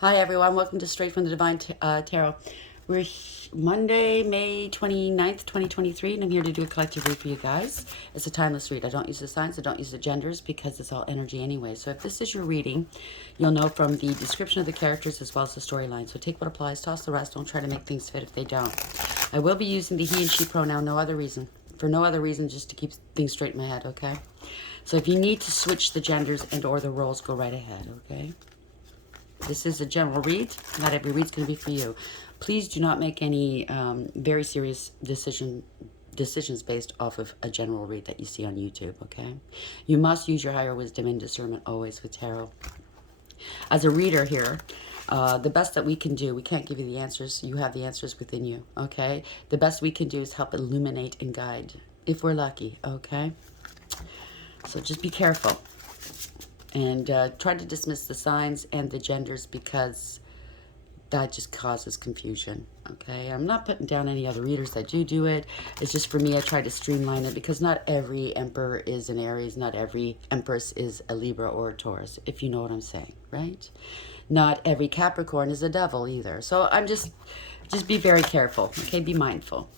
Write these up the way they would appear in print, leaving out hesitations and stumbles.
Hi, everyone. Welcome to Straight from the Divine Tarot. We're Monday, May 29th, 2023, and I'm here to do a collective read for you guys. It's a timeless read. I don't use the signs, I don't use the genders because it's all energy anyway. So if this is your reading, you'll know from the description of the characters as well as the storyline. So take what applies, toss the rest. Don't try to make things fit if they don't. I will be using the he and she pronoun, no other reason. For no other reason, just to keep things straight in my head, okay? So if you need to switch the genders and or the roles, go right ahead, okay? This is a general read. Not every read's going to be for you. Please do not make any very serious decisions based off of a general read that you see on YouTube, okay? You must use your higher wisdom and discernment always with tarot. As a reader here, the best that we can do, we can't give you the answers. You have the answers within you, okay? The best we can do is help illuminate and guide, if we're lucky, okay? So just be careful. And try to dismiss the signs and the genders because that just causes confusion, okay? I'm not putting down any other readers that do it. It's just for me, I try to streamline it because not every emperor is an Aries. Not every empress is a Libra or a Taurus, if you know what I'm saying, right? Not every Capricorn is a devil either. So I'm just be very careful, okay? Be mindful.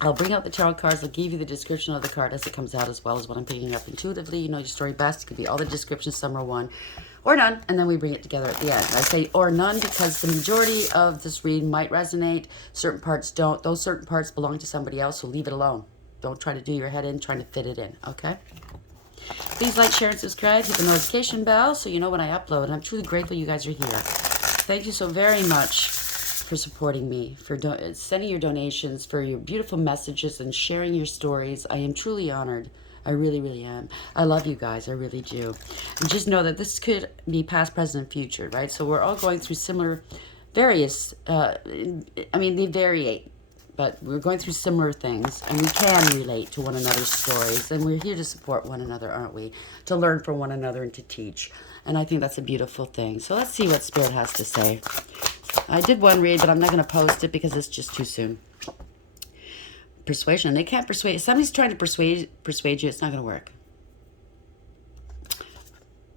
I'll bring out the tarot cards. I'll give you the description of the card as it comes out, as well as what I'm picking up intuitively. You know your story best. It could be all the descriptions, some are one or none, and then we bring it together at the end. I say or none because the majority of this read might resonate. Certain parts don't. Those certain parts belong to somebody else, so leave it alone. Don't try to do your head in, trying to fit it in, okay? Please like, share, and subscribe. Hit the notification bell so you know when I upload. And I'm truly grateful you guys are here. Thank you so very much for supporting me, for sending your donations, for your beautiful messages and sharing your stories. I am truly honored. I really, really am. I love you guys. I really do. And just know that this could be past, present, and future, right? So we're all going through similar, various, they vary, but we're going through similar things, and we can relate to one another's stories, and we're here to support one another, aren't we? To learn from one another and to teach. And I think that's a beautiful thing. So let's see what Spirit has to say. I did one read, but I'm not going to post it because it's just too soon. Persuasion. They can't persuade. If somebody's trying to persuade you, it's not going to work.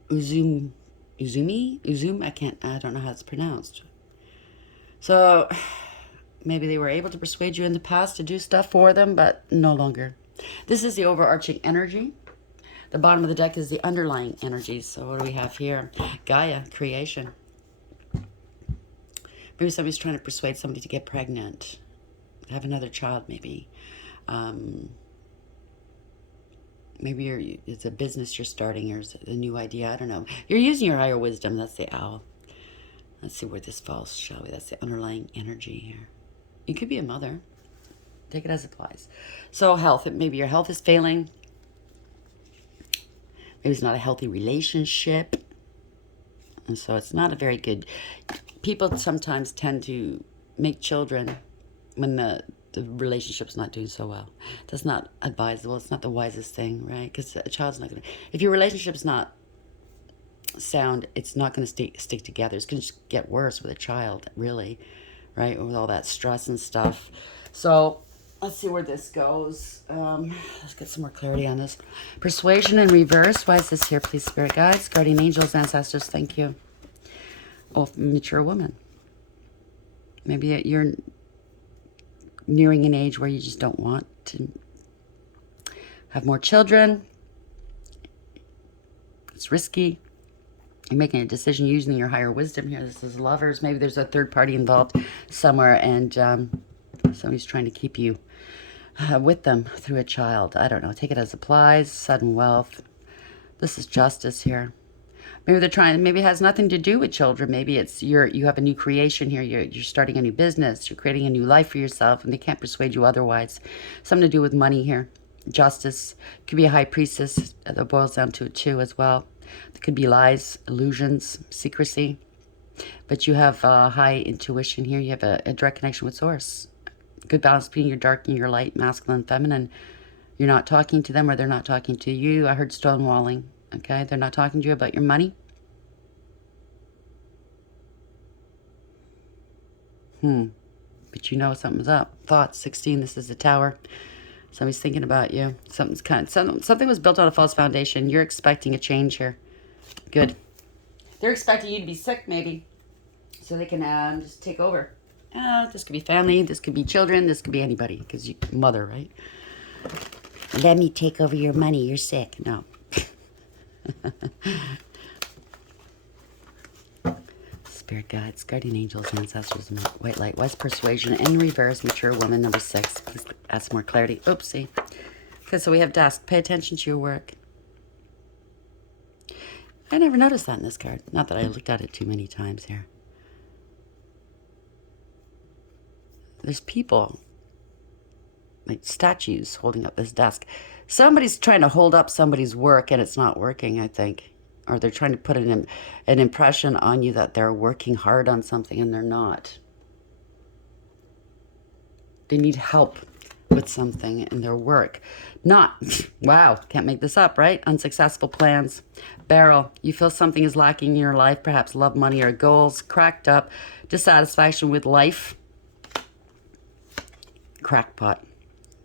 Uzum. I don't know how it's pronounced. So maybe they were able to persuade you in the past to do stuff for them, but no longer. This is the overarching energy. The bottom of the deck is the underlying energies. So what do we have here? Gaia, creation. Maybe somebody's trying to persuade somebody to get pregnant, have another child, maybe. Maybe it's a business you're starting or it's a new idea. I don't know. You're using your higher wisdom. That's the owl. Let's see where this falls, shall we? That's the underlying energy here. You could be a mother. Take it as it applies. So health. Maybe your health is failing. Maybe it's not a healthy relationship. And so it's not a very good... People sometimes tend to make children when the relationship's not doing so well. That's not advisable. It's not the wisest thing, right? Because a child's not going to... If your relationship's not sound, it's not going to stick together. It's going to just get worse with a child, really, right? With all that stress and stuff. So let's see where this goes. Let's get some more clarity on this. Persuasion in reverse. Why is this here, please, Spirit Guides, Guardian Angels, Ancestors? Thank you. Oh, mature woman. Maybe you're nearing an age where you just don't want to have more children. It's risky. You're making a decision using your higher wisdom here. This is lovers. Maybe there's a third party involved somewhere, and somebody's trying to keep you with them through a child. I don't know. Take it as applies. Sudden wealth. This is justice here. Maybe they're trying, maybe it has nothing to do with children. Maybe it's you have a new creation here. You're starting a new business. You're creating a new life for yourself, and they can't persuade you otherwise. Something to do with money here. Justice. Could be a high priestess. That boils down to it too as well. There could be lies, illusions, secrecy. But you have high intuition here. You have a direct connection with source. Good balance between your dark and your light, masculine, feminine. You're not talking to them or they're not talking to you. I heard stonewalling. Okay, they're not talking to you about your money. But you know something's up. Thoughts, 16, this is the Tower. Somebody's thinking about you. Something was built on a false foundation. You're expecting a change here. Good. They're expecting you to be sick, maybe. so they can just take over. This could be family, this could be children, this could be anybody, because you mother, right? Let me take over your money, you're sick. No. Spirit guides, guardian angels, ancestors, white light, wise persuasion, in reverse, mature woman, number 6. Please add some more clarity. Oopsie. Okay, so we have dusk. Pay attention to your work. I never noticed that in this card. Not that I looked at it too many times here. There's people, like statues, holding up this desk. Somebody's trying to hold up somebody's work and it's not working, I think. Or they're trying to put an impression on you that they're working hard on something and they're not. They need help with something in their work. Not, wow, can't make this up, right? Unsuccessful plans. Barrel, you feel something is lacking in your life, perhaps love, money, or goals. Cracked up, dissatisfaction with life. Crackpot,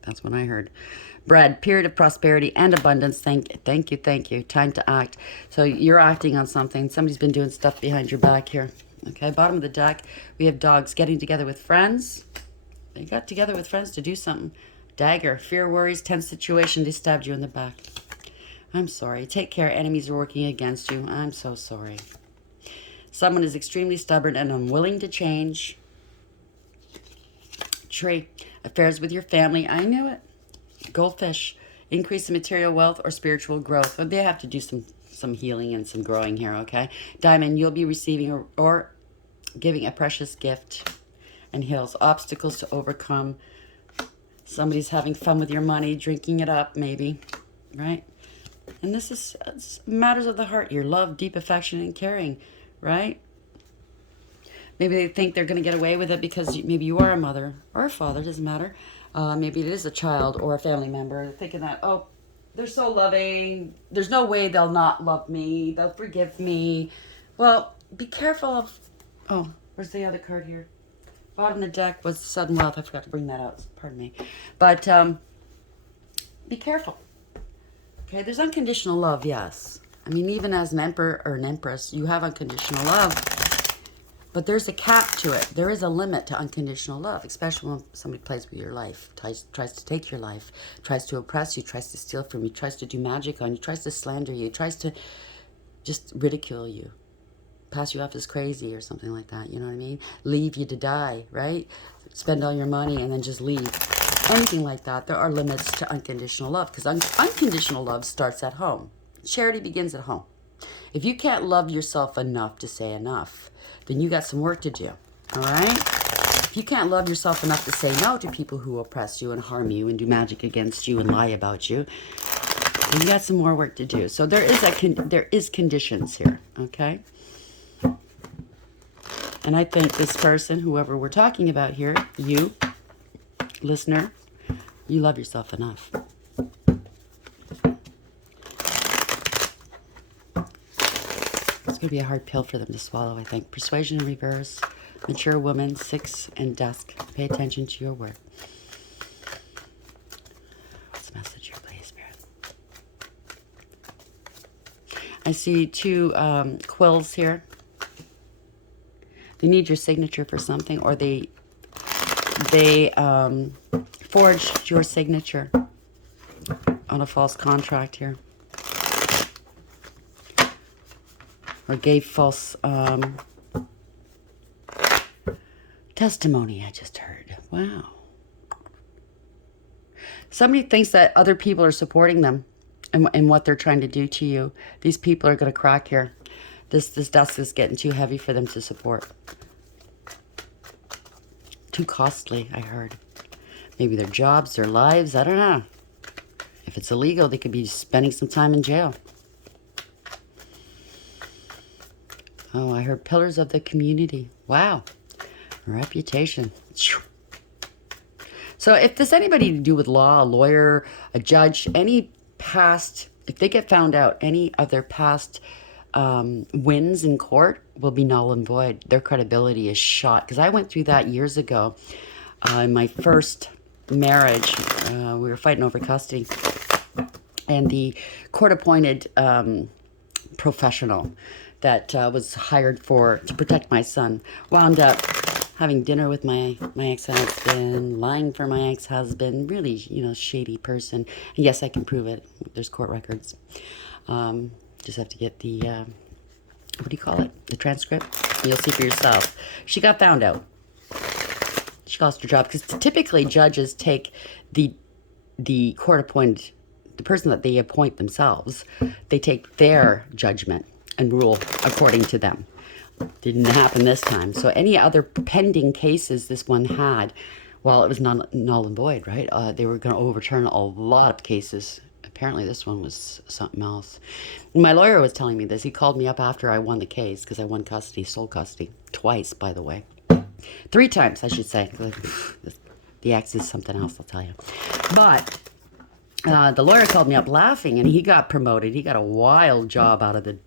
that's what I heard. Bread, period of prosperity and abundance. Thank you. Time to act. So you're acting on something. Somebody's been doing stuff behind your back here. Okay, bottom of the deck, we have dogs getting together with friends. They got together with friends to do something. Dagger, fear, worries, tense situation. They stabbed you in the back. I'm sorry. Take care. Enemies are working against you. I'm so sorry. Someone is extremely stubborn and unwilling to change. Tree, affairs with your family. I knew it. Goldfish, increase in material wealth or spiritual growth. Well, they have to do some healing and some growing here, okay? Diamond, you'll be receiving or giving a precious gift. And Hills, obstacles to overcome. Somebody's having fun with your money, drinking it up, maybe, right? And this is matters of the heart, your love, deep affection, and caring, right? Maybe they think they're going to get away with it because maybe you are a mother or a father, doesn't matter. Maybe it is a child or a family member thinking that, oh, they're so loving. There's no way they'll not love me. They'll forgive me. Well, be careful of... Oh, where's the other card here? Bottom of the deck was sudden wealth. I forgot to bring that out. Pardon me. But be careful. Okay, there's unconditional love, yes. I mean, even as an emperor or an empress, you have unconditional love. But there's a cap to it. There is a limit to unconditional love, especially when somebody plays with your life, tries to take your life, tries to oppress you, tries to steal from you, tries to do magic on you, tries to slander you, tries to just ridicule you, pass you off as crazy or something like that, you know what I mean? Leave you to die, right? Spend all your money and then just leave. Anything like that. There are limits to unconditional love because unconditional love starts at home. Charity begins at home. If you can't love yourself enough to say enough, then you got some work to do, all right? If you can't love yourself enough to say no to people who oppress you and harm you and do magic against you and lie about you, then you got some more work to do. So there is conditions here, okay? And I think this person, whoever we're talking about here, you, listener, you love yourself enough. It's going to be a hard pill for them to swallow, I think. Persuasion in reverse, mature woman, 6, and dusk. Pay attention to your work. What's the message here, please, Spirit? I see 2 quills here. They need your signature for something, or they forged your signature on a false contract here. Or gave false testimony, I just heard. Wow. Somebody thinks that other people are supporting them and what they're trying to do to you. These people are going to crack here. This dust is getting too heavy for them to support. Too costly, I heard. Maybe their jobs, their lives, I don't know. If it's illegal, they could be spending some time in jail. Oh, I heard pillars of the community. Wow. Reputation. So if there's anybody to do with law, a lawyer, a judge, any past, if they get found out, any of their past wins in court will be null and void. Their credibility is shot. Because I went through that years ago. In my first marriage, we were fighting over custody. And the court-appointed professional that was hired to protect my son. Wound up having dinner with my ex-husband, lying for my ex-husband, really, shady person. And yes, I can prove it. There's court records. Just have to get the, what do you call it? The transcript. You'll see for yourself. She got found out. She lost her job because typically judges take the court appointed, the person that they appoint themselves, they take their judgment and rule according to them. Didn't happen this time. So any other pending cases this one had, well, it was null and void, right? They were going to overturn a lot of cases. Apparently this one was something else. My lawyer was telling me this. He called me up after I won the case because I won custody, sole custody, twice, by the way. 3 times, I should say. The ex is something else, I'll tell you. But the lawyer called me up laughing, and he got promoted. He got a wild job out of the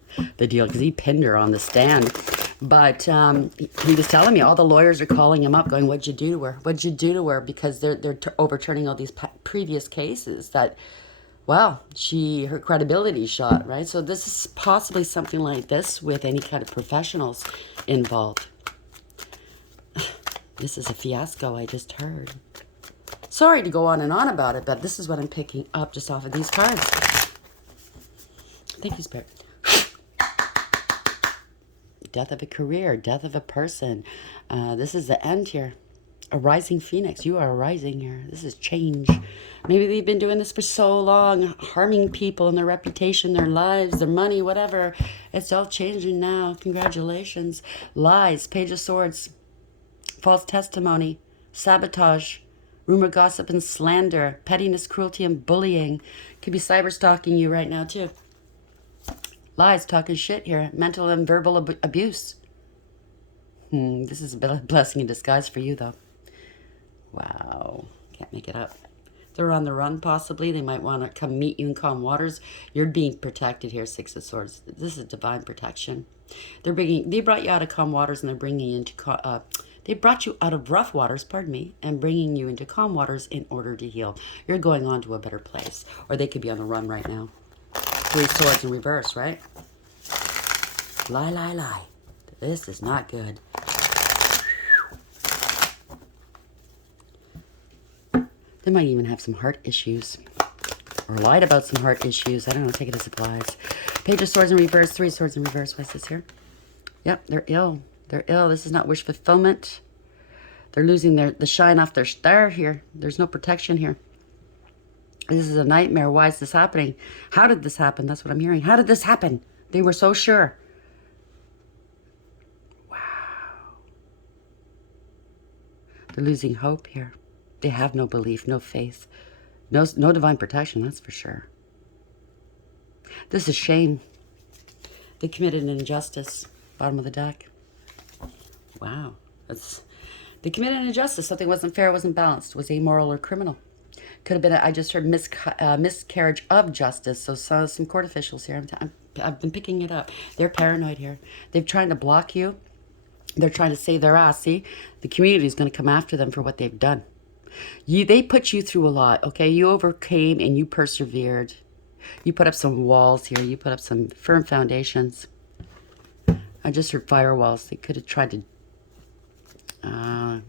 deal because he pinned her on the stand. But he was telling me all the lawyers are calling him up going, what'd you do to her? What'd you do to her? Because they're overturning all these previous cases that, well, her credibility shot, right? So this is possibly something like this with any kind of professionals involved. This is a fiasco, I just heard. Sorry to go on and on about it, but this is what I'm picking up just off of these cards. Thank you, Spirit. Death of a career, death of a person. This is the end here. A rising phoenix. You are rising here. This is change. Maybe they've been doing this for so long, harming people and their reputation, their lives, their money, whatever. It's all changing now. Congratulations. Lies, Page of Swords, false testimony, sabotage, rumor, gossip, and slander, pettiness, cruelty, and bullying. Could be cyber stalking you right now, too. Lies, talking shit here. Mental and verbal abuse. This is a blessing in disguise for you, though. Wow. Can't make it up. They're on the run, possibly. They might want to come meet you in calm waters. You're being protected here, 6 of Swords. This is divine protection. They brought you out of calm waters, and they're bringing you into... They brought you out of rough waters, pardon me, and bringing you into calm waters in order to heal. You're going on to a better place. Or they could be on the run right now. 3 swords in reverse, right? Lie, lie, lie. This is not good. They might even have some heart issues. Or lied about some heart issues. I don't know, take it as applies. Page of Swords in reverse, 3 swords in reverse. What's this here? Yep, they're ill. They're ill. This is not wish fulfillment. They're losing the shine off their star here. There's no protection here. This is a nightmare. Why is this happening? How did this happen? That's what I'm hearing. How did this happen? They were so sure. Wow. They're losing hope here. They have no belief, no faith, no divine protection, that's for sure. This is shame. They committed an injustice. Bottom of the deck. Wow. They committed an injustice. Something wasn't fair, wasn't balanced, was amoral or criminal. Could have been, I just heard miscarriage of justice. So some court officials here, I've been picking it up. They're paranoid here. They're trying to block you. They're trying to save their ass. See, the community is going to come after them for what they've done. They put you through a lot, okay? You overcame and you persevered. You put up some walls here. You put up some firm foundations. I just heard firewalls. They could have tried to...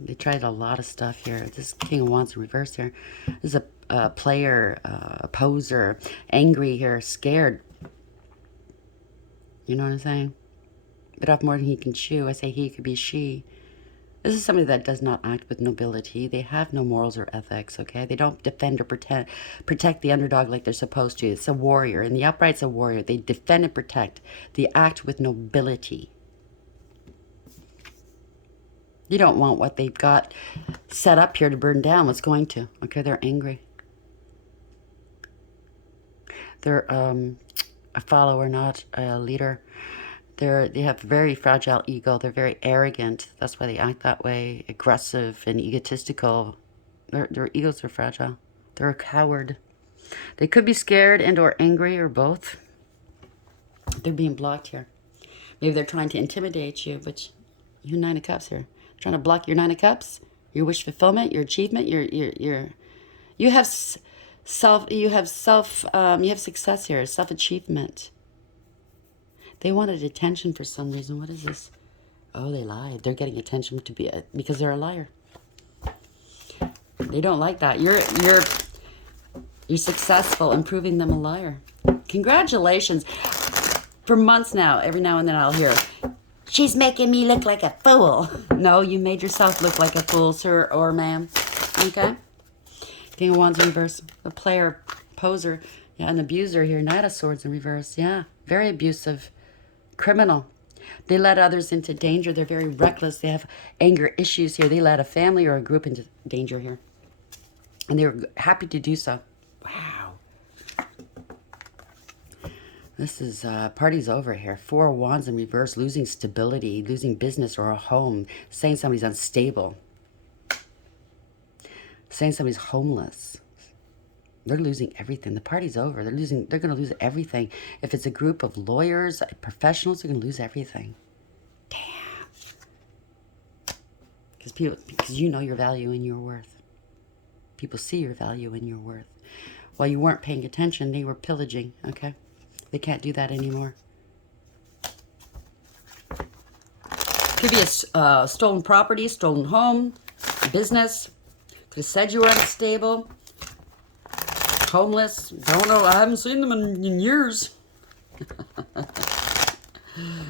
they tried a lot of stuff here. This King of Wands in reverse here. This is a player, a poser, angry here, scared. You know what I'm saying? Bit off more than he can chew. I say he, could be she. This is somebody that does not act with nobility. They have no morals or ethics, okay? They don't defend or protect the underdog like they're supposed to. It's a warrior. In the upright, it's a warrior. They defend and protect. They act with nobility. You don't want what they've got set up here to burn down. What's going to? Okay, they're angry. They're a follower, not a leader. They have very fragile ego. They're very arrogant. That's why they act that way. Aggressive and egotistical. Their egos are fragile. They're a coward. They could be scared and or angry or both. They're being blocked here. Maybe they're trying to intimidate you, but you 9 of Cups here. Trying to block your 9 of Cups, your wish fulfillment, your achievement, you have success here, self-achievement. They wanted attention for some reason. What is this? Oh, they lied. They're getting attention to be because they're a liar. They don't like that. You're successful in proving them a liar. Congratulations. For months now, every now and then I'll hear, she's making me look like a fool. No, you made yourself look like a fool, sir or ma'am. Okay? King of Wands in reverse. The player, poser, yeah, an abuser here. Knight of Swords in reverse. Yeah, very abusive. Criminal. They let others into danger. They're very reckless. They have anger issues here. They let a family or a group into danger here. And they were happy to do so. Wow. This is, party's over here. 4 of Wands in reverse. Losing stability, losing business or a home. Saying somebody's unstable. Saying somebody's homeless. They're losing everything. The party's over. They're going to lose everything. If it's a group of lawyers, professionals, they're going to lose everything. Damn. Because you know your value and your worth. People see your value and your worth. While you weren't paying attention, they were pillaging, okay? They can't do that anymore. Could be a stolen property, stolen home, business. Could have said you were unstable. Homeless. Don't know. I haven't seen them in years.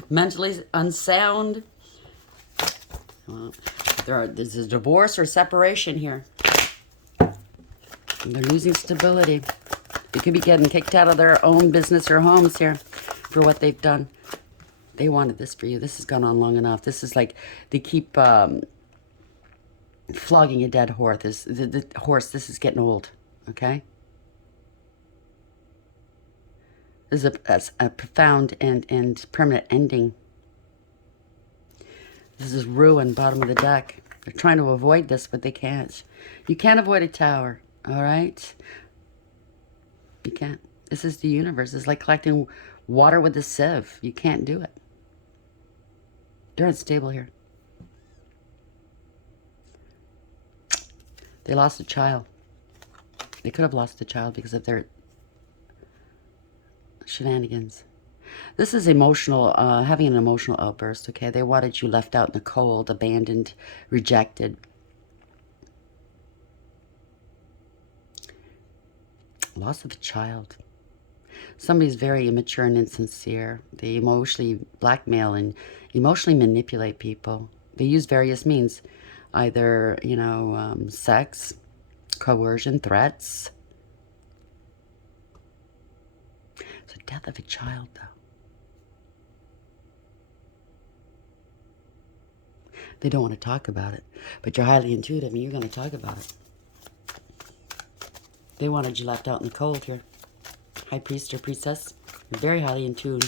Mentally unsound. There's a divorce or separation here. And they're losing stability. They could be getting kicked out of their own business or homes here for what they've done. They wanted this for you. This has gone on long enough. This is like they keep flogging a dead horse. The horse. This is getting old. Okay. This is a profound and permanent ending. This is ruin, bottom of the deck. They're trying to avoid this, but they can't. You can't avoid a tower, all right? You can't. This is the universe. It's like collecting water with a sieve. You can't do it. They're unstable here. They lost a child. They could have lost a child because of their shenanigans. This is emotional, having an emotional outburst, okay? They wanted you left out in the cold, abandoned, rejected. Loss of a child. Somebody's very immature and insincere. They emotionally blackmail and emotionally manipulate people. They use various means, either, sex, coercion, threats. It's the death of a child, though. They don't want to talk about it, but you're highly intuitive and you're going to talk about it. They wanted you left out in the cold here. High priest or priestess, you're very highly in tune.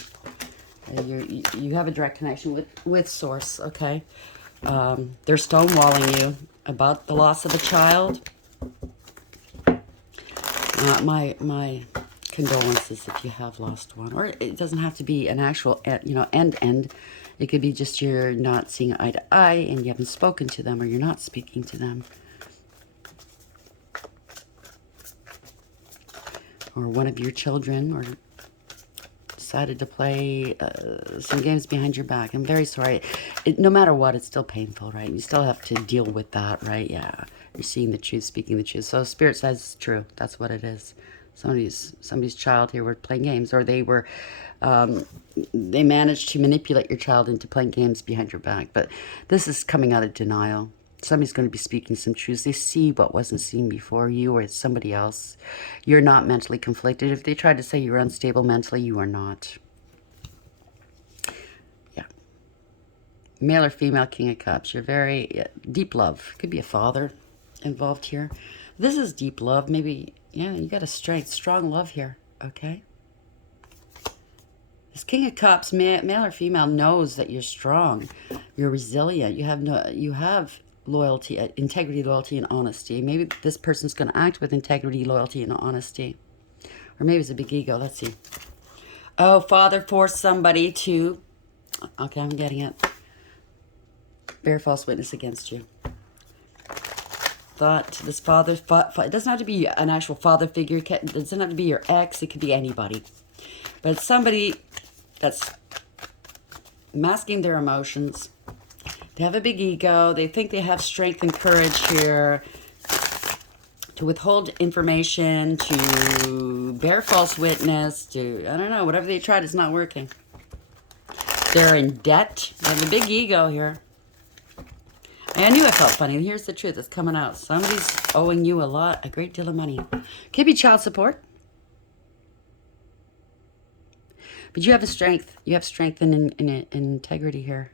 You have a direct connection with source, okay? They're stonewalling you about the loss of a child. My condolences if you have lost one. Or it doesn't have to be an actual, end. It could be just you're not seeing eye to eye and you haven't spoken to them or you're not speaking to them. Or one of your children or decided to play some games behind your back. I'm very sorry. No matter what, it's still painful, right? You still have to deal with that, right? Yeah. You're seeing the truth, speaking the truth. So Spirit says it's true. That's what it is. Somebody's child here were playing games, or they managed to manipulate your child into playing games behind your back. But this is coming out of denial. Somebody's going to be speaking some truths. They see what wasn't seen before, you or somebody else. You're not mentally conflicted. If they tried to say you're unstable mentally, you are not. Yeah. Male or female King of Cups. You're very deep love. Could be a father involved here. This is deep love. Maybe, yeah, you got a strong love here. Okay. This King of Cups, male or female, knows that you're strong. You're resilient. You have loyalty, integrity, loyalty, and honesty. Maybe this person's going to act with integrity, loyalty, and honesty. Or maybe it's a big ego. Let's see. Oh, father forced somebody to... Okay, I'm getting it. Bear false witness against you. Thought this father... It doesn't have to be an actual father figure. It doesn't have to be your ex. It could be anybody. But it's somebody that's masking their emotions. They have a big ego. They think they have strength and courage here to withhold information, to bear false witness, to, I don't know, whatever they tried, it's not working. They're in debt. They have a big ego here. I knew I felt funny. Here's the truth. It's coming out. Somebody's owing you a great deal of money. Could be child support. But you have a strength. You have strength and integrity here.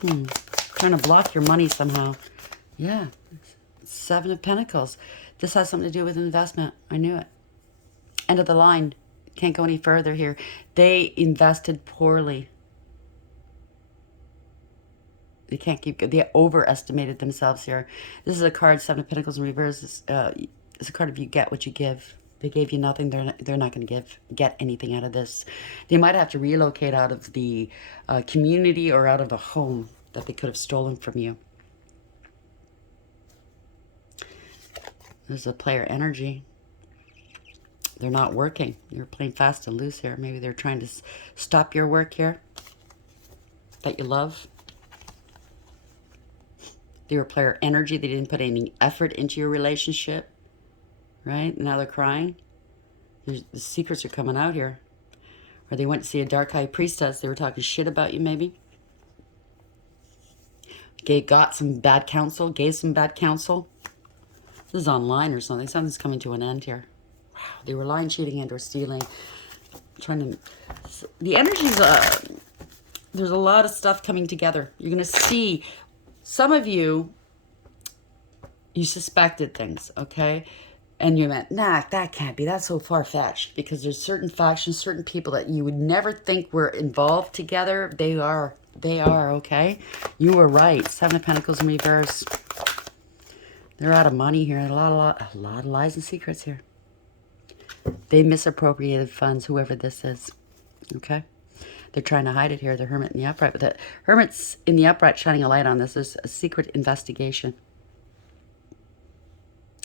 Trying to block your money somehow. Yeah. Seven of Pentacles. This has something to do with investment. I knew it. End of the line. Can't go any further here. They invested poorly. They can't keep. They overestimated themselves here. This is a card, Seven of Pentacles in reverse. It's a card of you get what you give. They gave you nothing. They're not going to get anything out of this. They might have to relocate out of the community or out of a home that they could have stolen from you. There's a player energy. They're not working. You're playing fast and loose here. Maybe they're trying to stop your work here that you love. They were player energy. They didn't put any effort into your relationship. Right? Now they're crying. The secrets are coming out here. Or they went to see a dark high priestess. They were talking shit about you maybe. Got some bad counsel. Gave some bad counsel. This is online or something. Something's coming to an end here. Wow. They were lying, cheating, and or stealing. Trying to... The energy's... there's a lot of stuff coming together. You're going to see... Some of you suspected things, okay? And you went, nah, that can't be. That's so far-fetched. Because there's certain factions, certain people that you would never think were involved together. They are. They are, okay? You were right. Seven of Pentacles in reverse. They're out of money here. A lot of lies and secrets here. They misappropriated funds, whoever this is, okay? They're trying to hide it here, the Hermit in the upright. But the Hermit's in the upright shining a light on this. There's a secret investigation.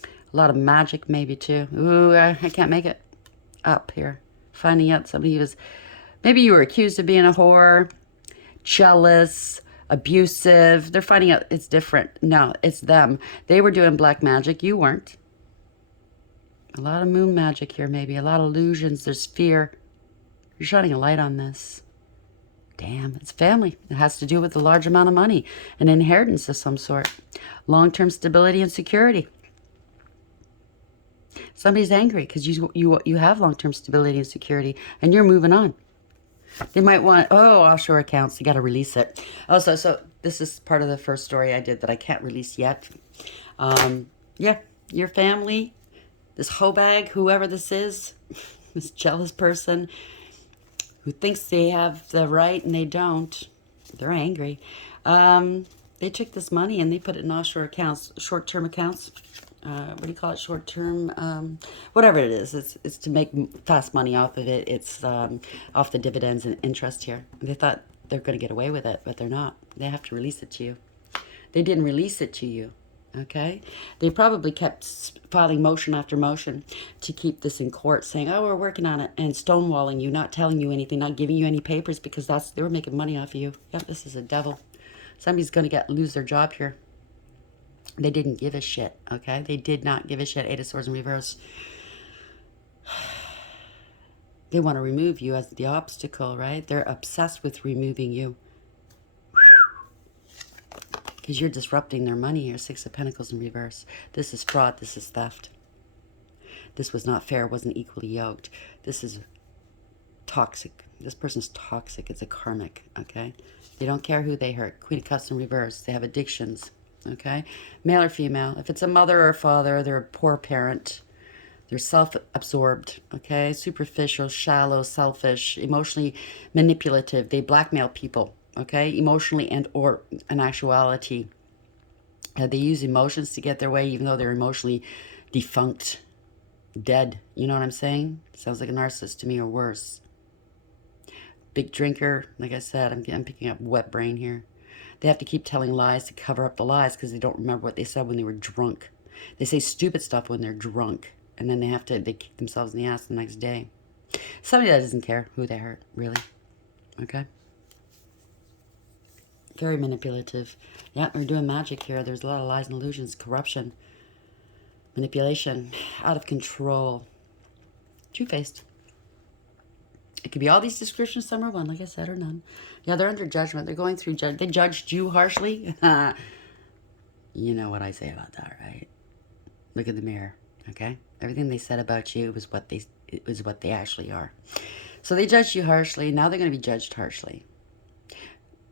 A lot of magic maybe too. Ooh, I can't make it up here. Finding out somebody was... Maybe you were accused of being a whore, jealous, abusive. They're finding out it's different. No, it's them. They were doing black magic. You weren't. A lot of moon magic here maybe. A lot of illusions. There's fear. You're shining a light on this. Damn, it's family. It has to do with a large amount of money. An inheritance of some sort. Long-term stability and security. Somebody's angry because you have long-term stability and security and you're moving on. They might want, offshore accounts. You got to release it. Also, so this is part of the first story I did that I can't release yet. Yeah, your family, this hoe bag, whoever this is, this jealous person who thinks they have the right and they don't. They're angry. They took this money and they put it in offshore accounts, short-term accounts. What do you call it? Short-term, whatever it is. It's to make fast money off of it. It's off the dividends and interest here. They thought they're going to get away with it, but they're not. They have to release it to you. They didn't release it to you, okay? They probably kept filing motion after motion to keep this in court, saying, oh, we're working on it, and stonewalling you, not telling you anything, not giving you any papers because they were making money off of you. Yep, this is a devil. Somebody's going to lose their job here. They didn't give a shit, okay? They did not give a shit. Eight of Swords in reverse. They want to remove you as the obstacle, right? They're obsessed with removing you. Because you're disrupting their money here. Six of Pentacles in reverse. This is fraud. This is theft. This was not fair. It wasn't equally yoked. This is toxic. This person's toxic. It's a karmic, okay? They don't care who they hurt. Queen of Cups in reverse. They have addictions. Okay, male or female. If it's a mother or a father, they're a poor parent. They're self-absorbed, okay? Superficial, shallow, selfish, emotionally manipulative. They blackmail people, okay? Emotionally and or in actuality. They use emotions to get their way even though they're emotionally defunct, dead. You know what I'm saying? Sounds like a narcissist to me or worse. Big drinker. Like I said, I'm picking up wet brain here. They have to keep telling lies to cover up the lies because they don't remember what they said when they were drunk. They say stupid stuff when they're drunk. And then they kick themselves in the ass the next day. Somebody that doesn't care who they hurt, really. Okay? Very manipulative. Yeah, we're doing magic here. There's a lot of lies and illusions, corruption, manipulation, out of control. Two-faced. It could be all these descriptions, some are one, like I said, or none. Yeah, they're under judgment. They're going through They judged you harshly. You know what I say about that, right? Look in the mirror, okay? Everything they said about you was what they actually are. So they judged you harshly. Now they're going to be judged harshly.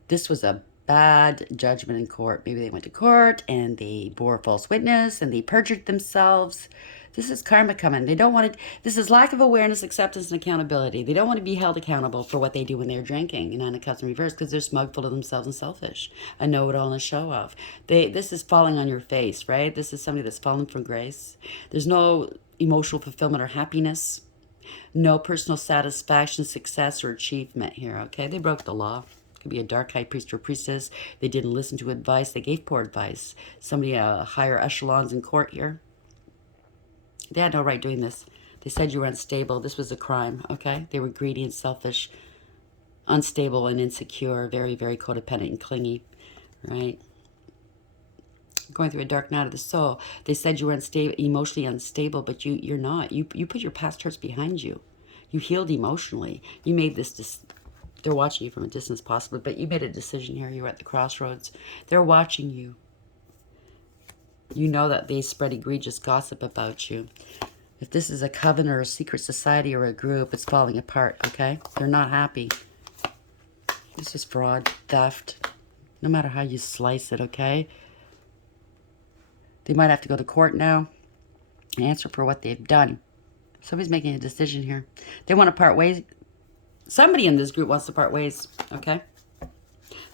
This was a bad judgment in court. Maybe they went to court and they bore false witness and they perjured themselves. This is karma coming. They don't want to. This is lack of awareness, acceptance, and accountability. They don't want to be held accountable for what they do when they're drinking. You know, in a cuts in reverse, because they're smug, full of themselves, and selfish. A know-it-all and a show-off. This is falling on your face, right? This is somebody that's fallen from grace. There's no emotional fulfillment or happiness. No personal satisfaction, success, or achievement here. Okay, they broke the law. Could be a dark high priest or priestess. They didn't listen to advice. They gave poor advice. Somebody higher echelons in court here. They had no right doing this. They said you were unstable. This was a crime, okay? They were greedy and selfish, unstable and insecure, very, very codependent and clingy, right? Going through a dark night of the soul. They said you were unstable, emotionally unstable, but you're not. You put your past hurts behind you. You healed emotionally. You made this. They're watching you from a distance possibly, but you made a decision here. You were at the crossroads. They're watching you. You know that they spread egregious gossip about you. If this is a coven or a secret society or a group, it's falling apart, okay? They're not happy. This is fraud, theft, no matter how you slice it, okay? They might have to go to court now and answer for what they've done. Somebody's making a decision here. They want to part ways. Somebody in this group wants to part ways, okay?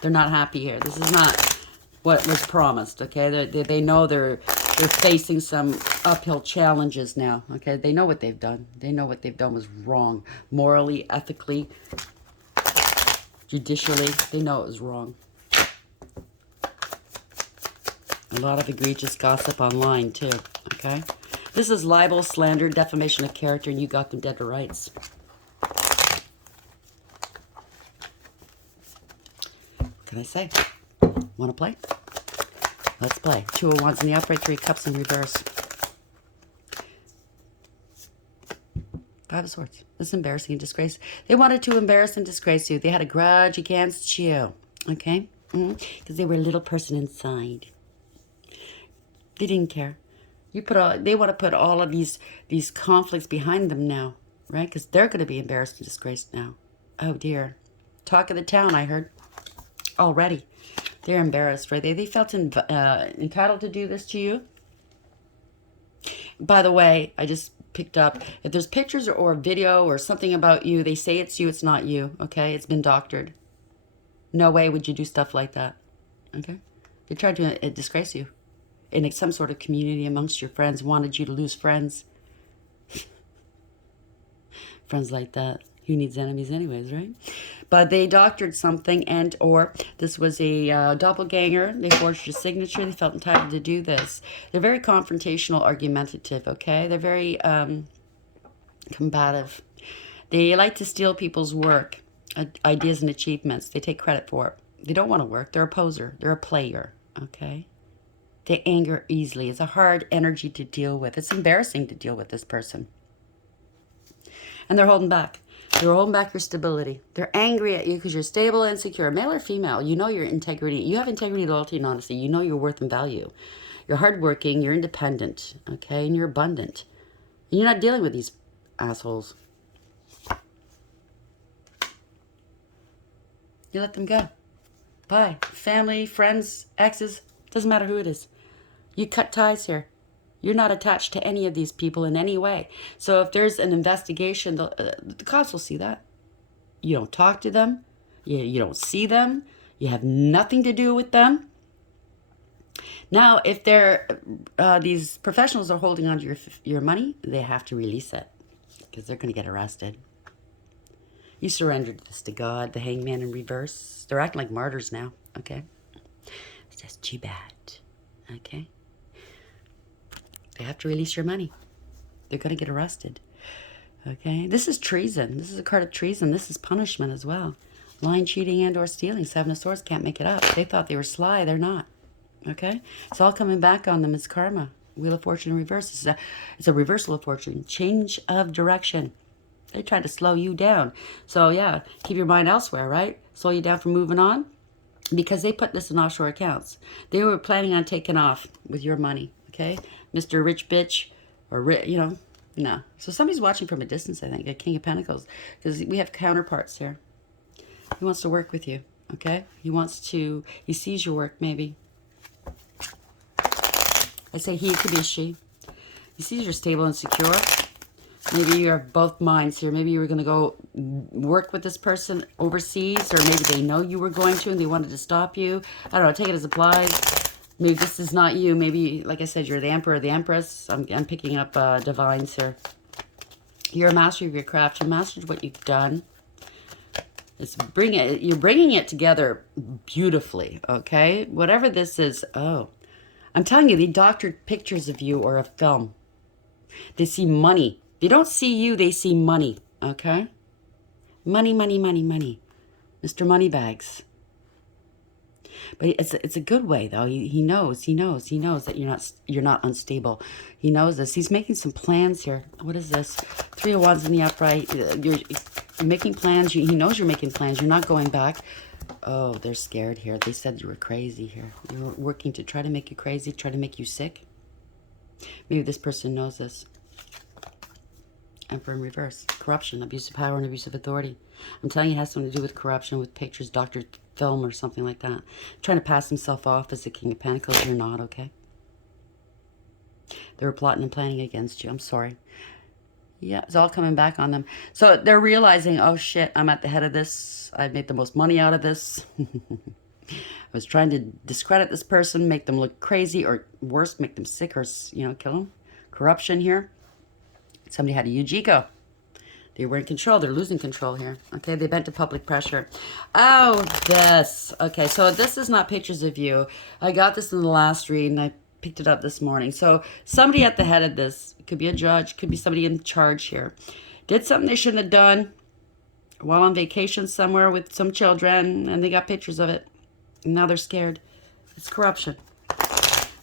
They're not happy here. This is not what was promised, okay? They know they're facing some uphill challenges now, okay? They know what they've done. They know what they've done was wrong. Morally, ethically, judicially, they know it was wrong. A lot of egregious gossip online, too, okay? This is libel, slander, defamation of character, and you got them dead to rights. What can I say? Want to play? Let's play. 2 of Wands in the upright, 3 Cups in reverse. 5 of Swords. This is embarrassing and disgrace. They wanted to embarrass and disgrace you. They had a grudge against you. Okay? Because they were a little person inside. They didn't care. They want to put all of these conflicts behind them now. Right? Because they're going to be embarrassed and disgraced now. Oh, dear. Talk of the town, I heard. Already. They're embarrassed, right? They felt entitled to do this to you. By the way, I just picked up, if there's pictures or video or something about you, they say it's you, it's not you, okay? It's been doctored. No way would you do stuff like that, okay? They tried to disgrace you in some sort of community amongst your friends, wanted you to lose friends. Friends like that. Who needs enemies anyways, right? But they doctored something, and or this was a doppelganger. They forged your signature. They felt entitled to do this. They're very confrontational, argumentative, okay? They're very combative. They like to steal people's work, ideas and achievements. They take credit for it. They don't want to work. They're a poser. They're a player, okay? They anger easily. It's a hard energy to deal with. It's embarrassing to deal with this person. And they're holding back. They're holding back your stability. They're angry at you because you're stable and secure. Male or female, you know your integrity. You have integrity, loyalty, and honesty. You know your worth and value. You're hardworking. You're independent. Okay? And you're abundant. And you're not dealing with these assholes. You let them go. Bye. Family, friends, exes. Doesn't matter who it is. You cut ties here. You're not attached to any of these people in any way. So if there's an investigation, the cops will see that. You don't talk to them. You don't see them. You have nothing to do with them. Now, if these professionals are holding on to your money, they have to release it because they're going to get arrested. You surrendered this to God, the hangman in reverse. They're acting like martyrs now, okay? It's just too bad, okay? They have to release your money. They're going to get arrested. Okay, this is treason. This is a card of treason. This is punishment as well. Lying, cheating, and or stealing. Seven of Swords, can't make it up. They thought they were sly. They're not. Okay? It's all coming back on them. It's karma. Wheel of Fortune in reverse. It's a reversal of fortune. Change of direction. They tried to slow you down. So, yeah, keep your mind elsewhere, right? Slow you down from moving on. Because they put this in offshore accounts. They were planning on taking off with your money. Okay? Mr. Rich Bitch. Or, you know, no. So somebody's watching from a distance, I think. A King of Pentacles. Because we have counterparts here. He wants to work with you. Okay? He sees your work, maybe. I say he, it could be a she. He sees you're stable and secure. Maybe you have both minds here. Maybe you were going to go work with this person overseas, or maybe they know you were going to and they wanted to stop you. I don't know. Take it as applies. Maybe this is not you. Maybe, like I said, you're the Emperor or the Empress. I'm picking up divines here. You're a master of your craft. You mastered what you've done. You're bringing it together beautifully, okay? Whatever this is, I'm telling you, they doctored pictures of you or a film. They see money. They don't see you, they see money, okay? Money, money, money, money. Mr. Moneybags. But it's a good way, though. He knows that you're not unstable. He knows this. He's making some plans here. What is this? Three of Wands in the upright. You're making plans. He knows you're making plans. You're not going back. Oh, they're scared here. They said you were crazy here. You were working to try to make you crazy, try to make you sick. Maybe this person knows this. Emperor in reverse. Corruption, abuse of power, and abuse of authority. I'm telling you, it has something to do with corruption, with pictures, doctored film, or something like that. Trying to pass himself off as the King of Pentacles. You're not, okay? They were plotting and planning against you. I'm sorry. Yeah, it's all coming back on them. So they're realizing, oh shit, I'm at the head of this. I made the most money out of this. I was trying to discredit this person, make them look crazy, or worse, make them sick, or, kill them. Corruption here. Somebody had a Yujiko. They were in control. They're losing control here. Okay, they bent to public pressure. Oh, this. Okay, so this is not pictures of you. I got this in the last read, and I picked it up this morning. So somebody at the head of this, could be a judge, could be somebody in charge here, did something they shouldn't have done while on vacation somewhere with some children, and they got pictures of it. And now they're scared. It's corruption.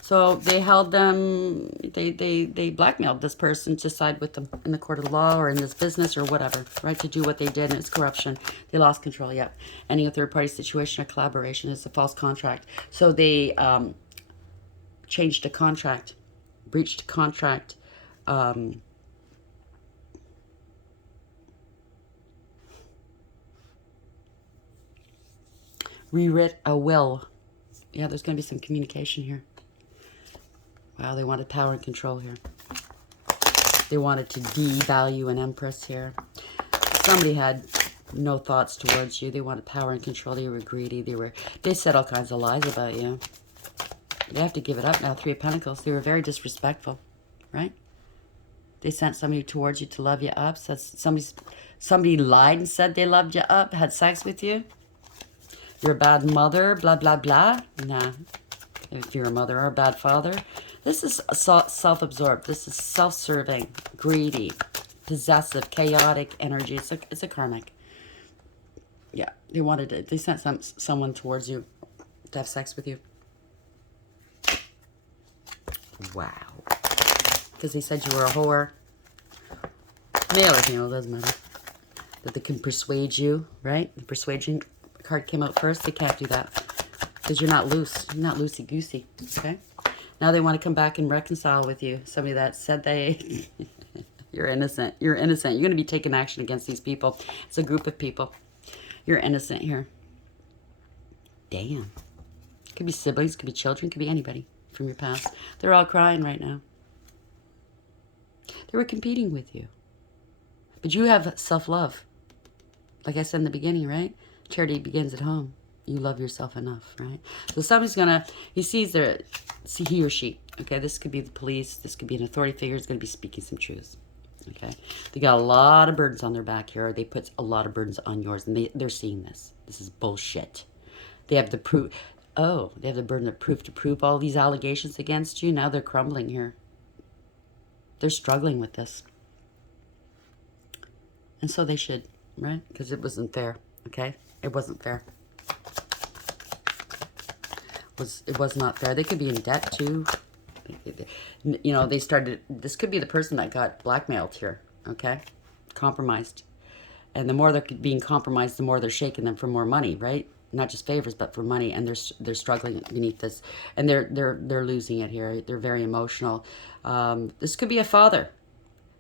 So they held them, they blackmailed this person to side with them in the court of law or in this business or whatever, right? To do what they did, and it's corruption. They lost control, yep. Any third-party situation or collaboration is a false contract. So they changed a contract, breached a contract, rewrit a will. Yeah, there's going to be some communication here. Wow, they wanted power and control here. They wanted to devalue an empress here. Somebody had no thoughts towards you. They wanted power and control. They were greedy. They said all kinds of lies about you. They have to give it up now. Three of Pentacles. They were very disrespectful, right? They sent somebody towards you to love you up. So somebody lied and said they loved you up, had sex with you. You're a bad mother, blah, blah, blah. Nah. If you're a mother or a bad father. This is self-absorbed. This is self-serving, greedy, possessive, chaotic energy. It's a karmic. Yeah, they wanted it. They sent someone towards you to have sex with you. Wow. Because they said you were a whore. Male or female, doesn't matter. That they can persuade you, right? The persuasion card came out first. They can't do that. Because you're not loose. You're not loosey-goosey, okay? Now they want to come back and reconcile with you. Somebody that said they... You're innocent. You're innocent. You're going to be taking action against these people. It's a group of people. You're innocent here. Damn. Could be siblings, could be children, could be anybody from your past. They're all crying right now. They were competing with you. But you have self-love. Like I said in the beginning, right? Charity begins at home. You love yourself enough, right? So somebody's gonna, he or she, okay? This could be the police. This could be an authority figure. Is going to be speaking some truths, okay? They got a lot of burdens on their back here. Or they put a lot of burdens on yours, and they're seeing this. This is bullshit. They have the proof. Oh, they have the burden of proof to prove all these allegations against you. Now they're crumbling here. They're struggling with this. And so they should, right? Because it wasn't fair, okay? It wasn't fair. It was not fair. They could be in debt too. You know, they started, this could be the person that got blackmailed here, okay? Compromised. And the more they're being compromised, the more they're shaking them for more money, right? Not just favors, but for money, and they're struggling beneath this, and they're losing it here. They're very emotional. This could be a father,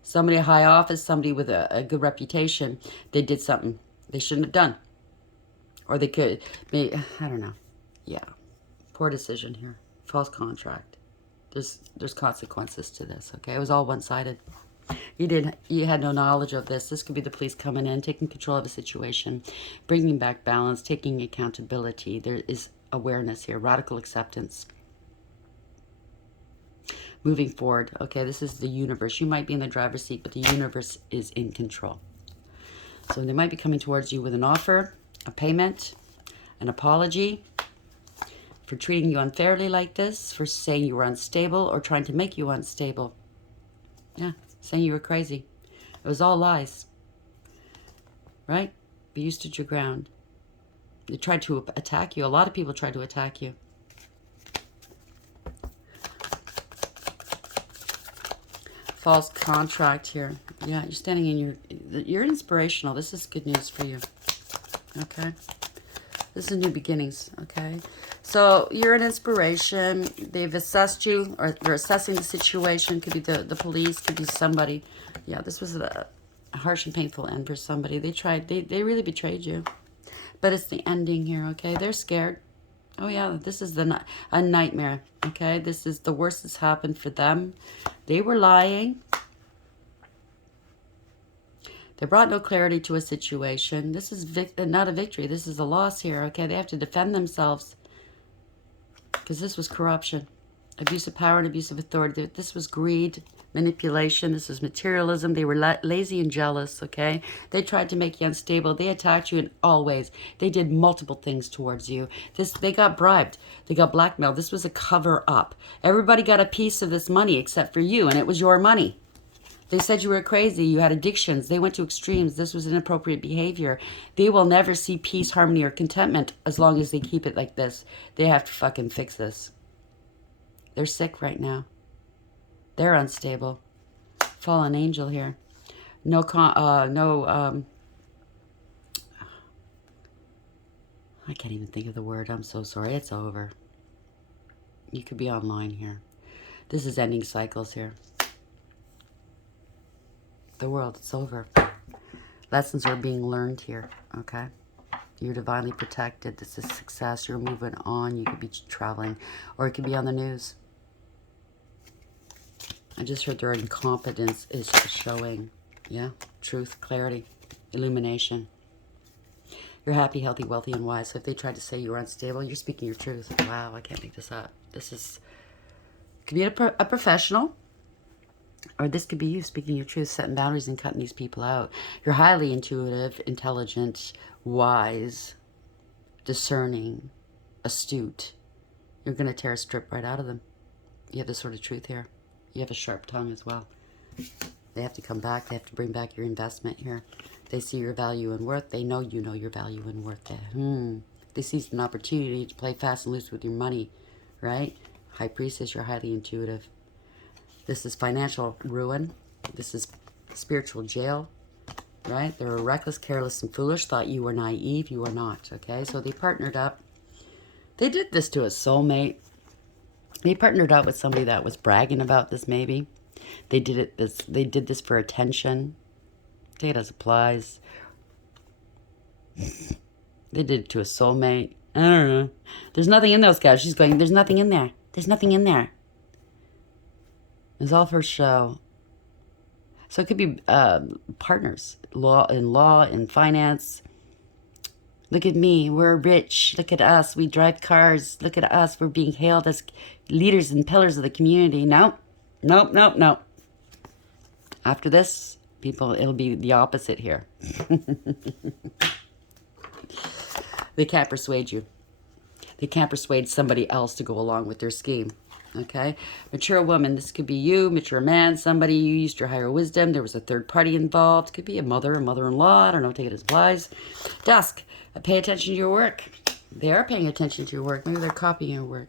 somebody high office, somebody with a good reputation. They did something they shouldn't have done, or they could. I don't know. Yeah, poor decision here. False contract. There's consequences to this. Okay, it was all one-sided. You had no knowledge of this. This could be the police coming in, taking control of a situation, bringing back balance, taking accountability. There is awareness here, radical acceptance. Moving forward, okay, this is the universe. You might be in the driver's seat, but the universe is in control. So they might be coming towards you with an offer, a payment, an apology for treating you unfairly like this, for saying you were unstable or trying to make you unstable. Yeah. Saying you were crazy. It was all lies. Right? But you stood your ground. They tried to attack you. A lot of people tried to attack you. False contract here. Yeah, you're standing in you're inspirational. This is good news for you. Okay? This is new beginnings. Okay? So you're an inspiration. They've assessed you, or they're assessing the situation. Could be the police, could be somebody. Yeah, this was a harsh and painful end for somebody. They really betrayed you. But it's the ending here, okay? They're scared. Oh yeah, this is a nightmare, okay? This is the worst that's happened for them. They were lying. They brought no clarity to a situation. This is not a victory. This is a loss here, okay? They have to defend themselves. Because this was corruption, abuse of power and abuse of authority. This was greed, manipulation. This was materialism. They were lazy and jealous, okay? They tried to make you unstable. They attacked you in all ways. They did multiple things towards you. They got bribed. They got blackmailed. This was a cover-up. Everybody got a piece of this money except for you, and it was your money. They said you were crazy. You had addictions. They went to extremes. This was inappropriate behavior. They will never see peace, harmony, or contentment as long as they keep it like this. They have to fucking fix this. They're sick right now. They're unstable. Fallen angel here. I can't even think of the word. I'm so sorry. It's over. You could be online here. This is ending cycles here. The world, it's over. Lessons are being learned here, okay? You're divinely protected. This is success. You're moving on. You could be traveling, or it could be on the news. I just heard their incompetence is showing. Yeah, truth, clarity, illumination. You're happy, healthy, wealthy, and wise. So if they tried to say you were unstable, you're speaking your truth. Wow, I can't make this up. This is, could be a professional. Or this could be you speaking your truth, setting boundaries and cutting these people out. You're highly intuitive, intelligent, wise, discerning, astute. You're going to tear a strip right out of them. You have this sort of truth here. You have a sharp tongue as well. They have to come back. They have to bring back your investment here. They see your value and worth. They know you know your value and worth. They see an opportunity to play fast and loose with your money, right? High Priestess, you're highly intuitive. This is financial ruin. This is spiritual jail, right? They were reckless, careless, and foolish. Thought you were naive. You were not, okay? So they partnered up. They did this to a soulmate. They partnered up with somebody that was bragging about this, maybe. They did this for attention. Take it as applies. They did it to a soulmate. I don't know. There's nothing in those guys. She's going, there's nothing in there. There's nothing in there. It's all for show. So it could be partners, in law, in finance. Look at me, we're rich. Look at us, we drive cars. Look at us, we're being hailed as leaders and pillars of the community. Nope. After this, people, it'll be the opposite here. They can't persuade you. They can't persuade somebody else to go along with their scheme. Okay? Mature woman, this could be you, mature man, somebody you used your higher wisdom. There was a third party involved. Could be a mother, a mother-in-law. I don't know, take it as applies. Dusk, pay attention to your work. They are paying attention to your work. Maybe they're copying your work,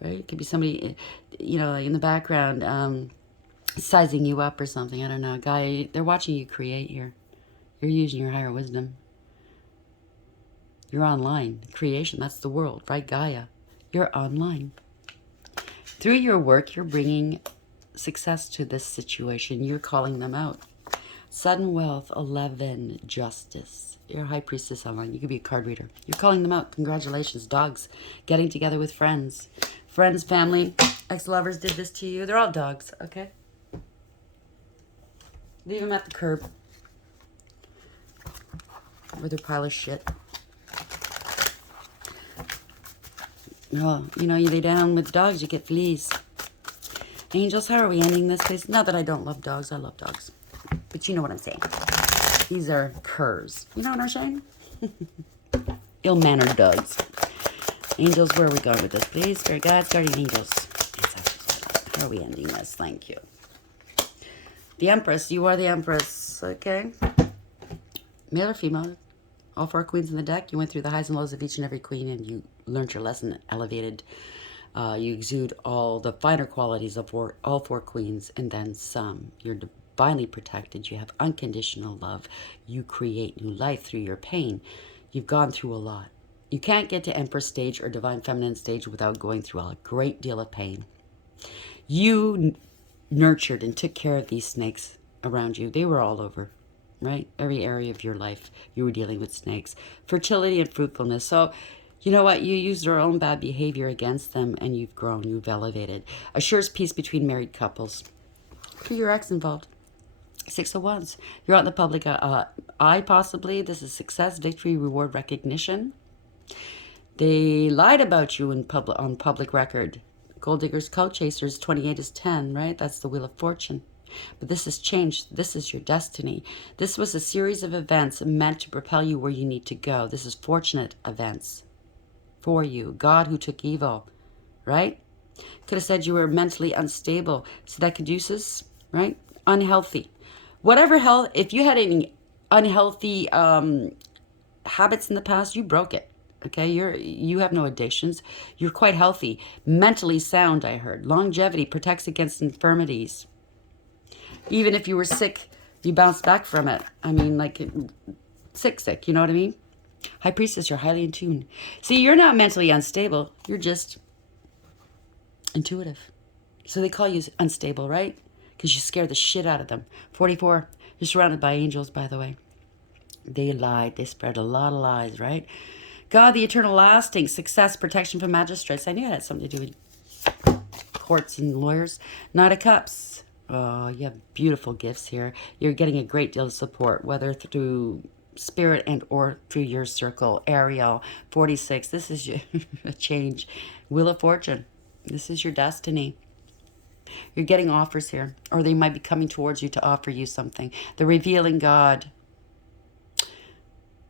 right? It could be somebody, you know, like in the background, sizing you up or something. I don't know. Guy, they're watching you create here. You're using your higher wisdom. You're online. Creation, that's the world, right? Gaia. You're online. Through your work, you're bringing success to this situation. You're calling them out. Sudden wealth, 11, justice. You're a high priestess online. You could be a card reader. You're calling them out. Congratulations. Dogs. Getting together with friends. Friends, family, ex-lovers did this to you. They're all dogs, okay? Leave them at the curb. With their pile of shit. Oh, you know, you lay down with dogs, you get fleas. Angels, how are we ending this, please? Not that I don't love dogs. I love dogs. But you know what I'm saying. These are curs. You know what I'm saying? Ill-mannered dogs. Angels, where are we going with this, please? Spirit guides, guardian angels. How are we ending this? Thank you. The Empress. You are the Empress. Okay. Male or female? All 4 queens in the deck. You went through the highs and lows of each and every queen, and you learned your lesson, elevated. You exude all the finer qualities of all 4 queens, and then some. You're divinely protected. You have unconditional love. You create new life through your pain. You've gone through a lot. You can't get to Empress stage or Divine Feminine stage without going through a great deal of pain. You nurtured and took care of these snakes around you. They were all over, right? Every area of your life, you were dealing with snakes. Fertility and fruitfulness. So, you know what? You used your own bad behavior against them, and you've grown. You've elevated. Assures peace between married couples. Who your ex involved? 6 of Wands. You're out in the public eye, possibly. This is success, victory, reward, recognition. They lied about you in on public record. Gold diggers, cult chasers, 28 is 10, right? That's the Wheel of Fortune. But this has changed. This is your destiny. This was a series of events meant to propel you where you need to go. This is fortunate events for you. God who took evil, right? Could have said you were mentally unstable. So that caduceus, right? Unhealthy. Whatever health, if you had any unhealthy habits in the past, you broke it. Okay, you have no addictions. You're quite healthy. Mentally sound, I heard. Longevity protects against infirmities. Even if you were sick, you bounced back from it. I mean, like, sick, you know what I mean? High Priestess, you're highly in tune. See, you're not mentally unstable. You're just intuitive. So they call you unstable, right? Because you scare the shit out of them. 44, you're surrounded by angels, by the way. They lied. They spread a lot of lies, right? God, the eternal lasting, success, protection from magistrates. I knew it had something to do with courts and lawyers. Knight of Cups. Oh, you have beautiful gifts here. You're getting a great deal of support, whether through spirit and or through your circle. Ariel, 46. This is your a change. Wheel of Fortune. This is your destiny. You're getting offers here, or they might be coming towards you to offer you something. The revealing God.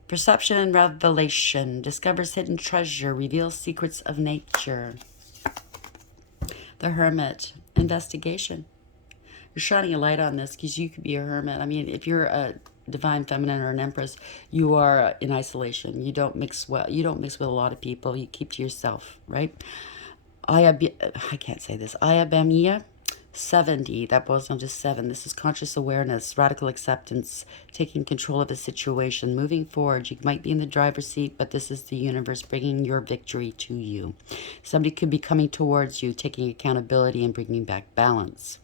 Perception and revelation. Discovers hidden treasure. Reveals secrets of nature. The Hermit. Investigation. You're shining a light on this because you could be a hermit. I mean, if you're a divine feminine or an empress, you are in isolation. You don't mix well. You don't mix with a lot of people. You keep to yourself, right? I can't say this. Ayabamia, 70. That boils down to 7. This is conscious awareness, radical acceptance, taking control of a situation, moving forward. You might be in the driver's seat, but this is the universe bringing your victory to you. Somebody could be coming towards you, taking accountability and bringing back balance.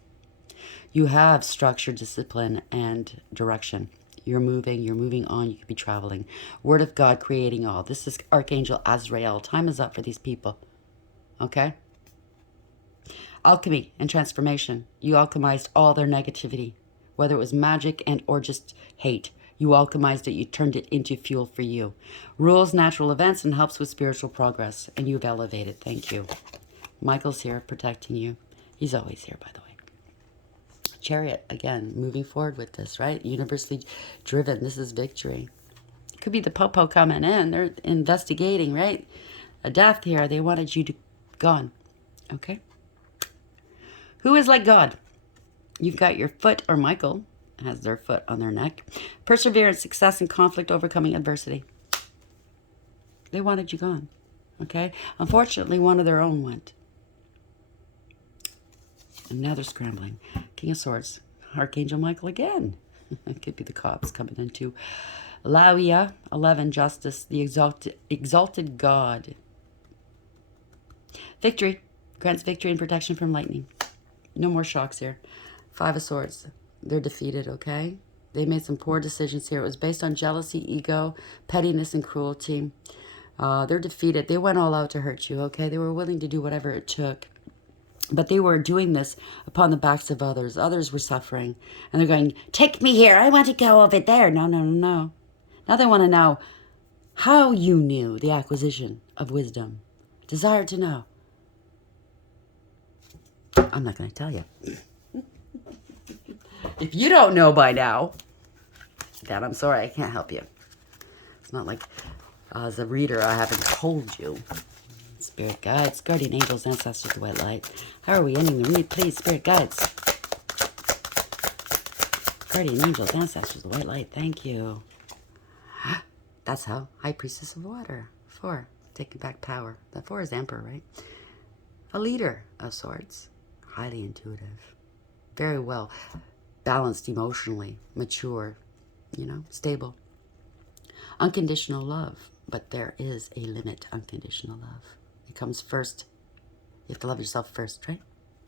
You have structure, discipline, and direction. You're moving on, you could be traveling. Word of God creating all. This is Archangel Azrael. Time is up for these people. Okay? Alchemy and transformation. You alchemized all their negativity, whether it was magic and or just hate. You alchemized it. You turned it into fuel for you. Rules natural events and helps with spiritual progress. And you've elevated. Thank you. Michael's here protecting you. He's always here, by the way. Chariot, again, moving forward with this, right? Universally driven. This is victory. Could be the popo coming in. They're investigating, right? A death here. They wanted you to gone. Okay? Who is like God? You've got your foot, or Michael has their foot on their neck. Perseverance, success, and conflict, overcoming adversity. They wanted you gone. Okay? Unfortunately, one of their own went. And now they're scrambling. King of Swords. Archangel Michael again. It could be the cops coming into Lawia, 11, Justice, the exalted God. Victory. Grants victory and protection from lightning. No more shocks here. 5 of Swords. They're defeated, okay? They made some poor decisions here. It was based on jealousy, ego, pettiness, and cruelty. They're defeated. They went all out to hurt you, okay? They were willing to do whatever it took. But they were doing this upon the backs of others. Others were suffering. And they're going, take me here. I want to go over there. No, no, no, no. Now they want to know how you knew the acquisition of wisdom. Desire to know. I'm not going to tell you. If you don't know by now, then I'm sorry, I can't help you. It's not like as a reader I haven't told you. Spirit guides, guardian angels, ancestors, the white light. How are we ending the read, please? Spirit guides. Guardian angels, ancestors, the white light. Thank you. That's how. High priestess of water. 4. Taking back power. The 4 is emperor, right? A leader of sorts. Highly intuitive. Very well balanced emotionally. Mature. You know, stable. Unconditional love. But there is a limit to unconditional love. It comes first. You have to love yourself first, right?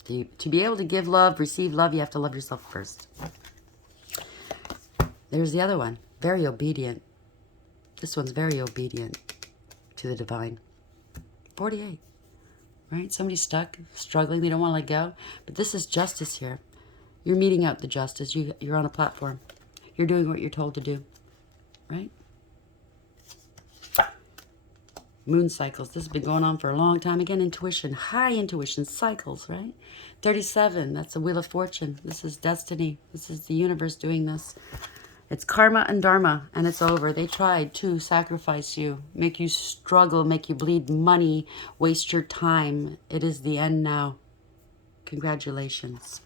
To be able to give love, receive love, you have to love yourself first. There's the other one. Very obedient. This one's very obedient to the divine. 48. Right? Somebody's stuck, struggling, they don't want to let go. But this is justice here. You're meeting out the justice. You're on a platform. You're doing what you're told to do. Right? Moon cycles. This has been going on for a long time. Again, intuition. High intuition. Cycles, right? 37. That's the Wheel of Fortune. This is destiny. This is the universe doing this. It's karma and dharma, and it's over. They tried to sacrifice you, make you struggle, make you bleed money, waste your time. It is the end now. Congratulations.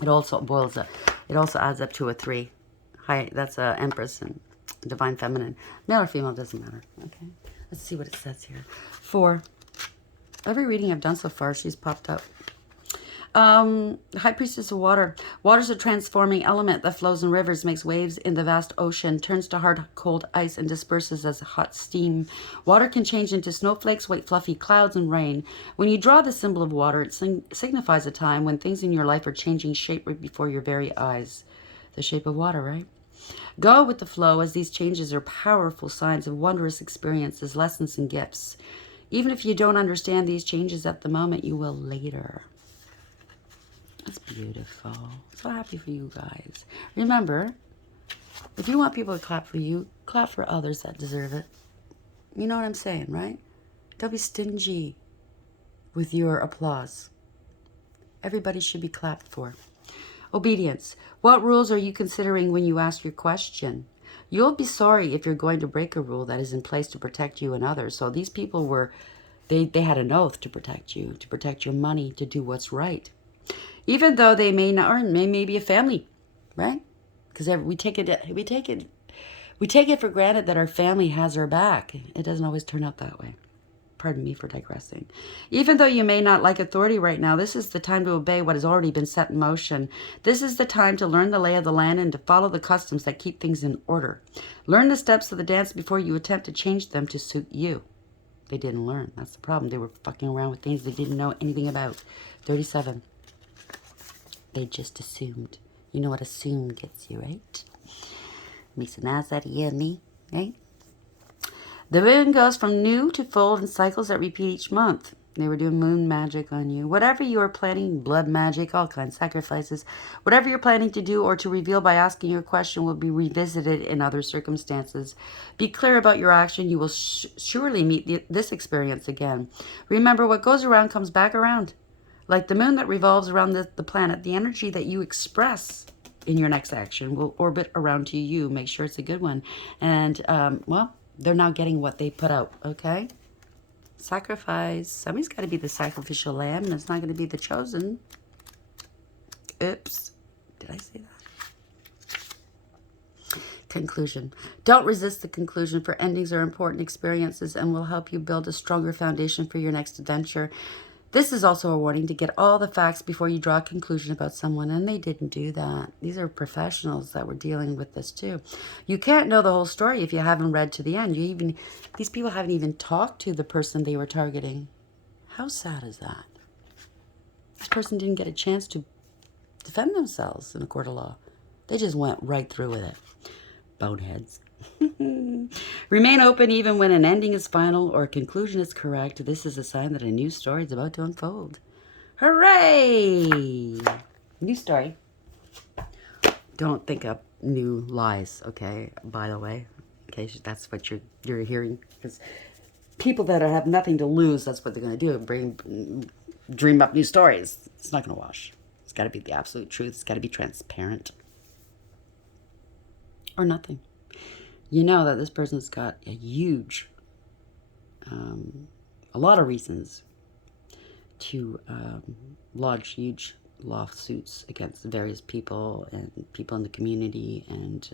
It also boils up. It also adds up to a 3. High. That's a Empress and Divine Feminine. Male or female, doesn't matter. Okay. Let's see what it says here. 4. Every reading I've done so far, she's popped up. High Priestess of Water. Water's a transforming element that flows in rivers, makes waves in the vast ocean, turns to hard, cold ice, and disperses as hot steam. Water can change into snowflakes, white, fluffy clouds, and rain. When you draw the symbol of water, it signifies a time when things in your life are changing shape right before your very eyes. The shape of water, right? Go with the flow, as these changes are powerful signs of wondrous experiences, lessons, and gifts. Even if you don't understand these changes at the moment, you will later. That's beautiful. So happy for you guys. Remember, if you want people to clap for you, clap for others that deserve it. You know what I'm saying, right? Don't be stingy with your applause. Everybody should be clapped for. Obedience. What rules are you considering when you ask your question? You'll be sorry if you're going to break a rule that is in place to protect you and others. So these people were, they had an oath to protect you, to protect your money, to do what's right. Even though they may not earn, may be a family, right? Because we take it for granted that our family has our back. It doesn't always turn out that way. Pardon me for digressing. Even though you may not like authority right now, this is the time to obey what has already been set in motion. This is the time to learn the lay of the land and to follow the customs that keep things in order. Learn the steps of the dance before you attempt to change them to suit you. They didn't learn. That's the problem. They were fucking around with things they didn't know anything about. 37. They just assumed. You know what assume gets you, right? Makes an ass out of you and me, right? The moon goes from new to full in cycles that repeat each month. They were doing moon magic on you. Whatever you are planning, blood magic, all kinds of sacrifices, whatever you're planning to do or to reveal by asking your question will be revisited in other circumstances. Be clear about your action. You will surely meet this experience again. Remember, what goes around comes back around. Like the moon that revolves around the planet, the energy that you express in your next action will orbit around to you. Make sure it's a good one. And, well, they're now getting what they put out, okay? Sacrifice. Somebody's got to be the sacrificial lamb, and it's not going to be the chosen. Oops. Did I say that? Conclusion. Don't resist the conclusion, for endings are important experiences and will help you build a stronger foundation for your next adventure. This is also a warning to get all the facts before you draw a conclusion about someone, and they didn't do that. These are professionals that were dealing with this too. You can't know the whole story if you haven't read to the end. These people haven't even talked to the person they were targeting. How sad is that? This person didn't get a chance to defend themselves in a court of law. They just went right through with it. Boneheads. Remain open even when an ending is final or a conclusion is correct. This is a sign that a new story is about to unfold. Hooray! New story. Don't think up new lies, okay? By the way, in case that's what you're hearing, because people that have nothing to lose, that's what they're going to do. Dream up new stories. It's not going to wash. It's got to be the absolute truth. It's got to be transparent. Or nothing. You know that this person's got a huge, a lot of reasons to lodge huge lawsuits against various people and people in the community, and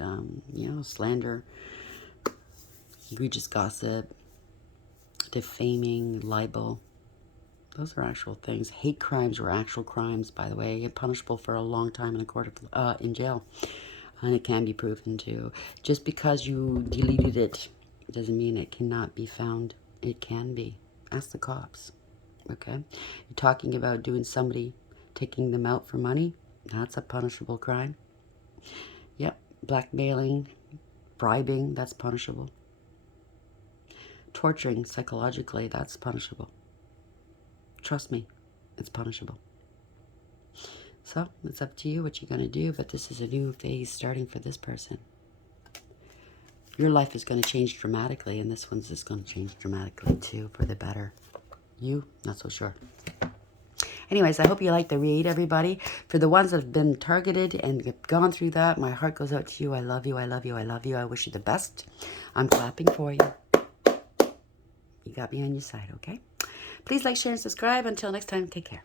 slander, egregious gossip, defaming, libel. Those are actual things. Hate crimes are actual crimes, by the way, and punishable for a long time in a court of in jail. And it can be proven too. Just because you deleted it doesn't mean it cannot be found. It can be. Ask the cops. Okay? You're talking about taking them out for money. That's a punishable crime. Yep. Blackmailing, bribing, that's punishable. Torturing psychologically, that's punishable. Trust me, it's punishable. So, it's up to you what you're going to do, but this is a new phase starting for this person. Your life is going to change dramatically, and this one's just going to change dramatically too, for the better. You, not so sure. Anyways, I hope you like the read, everybody. For the ones that have been targeted and gone through that, my heart goes out to you. I love you, I love you, I love you. I wish you the best. I'm clapping for you. You got me on your side, okay? Please like, share, and subscribe. Until next time, take care.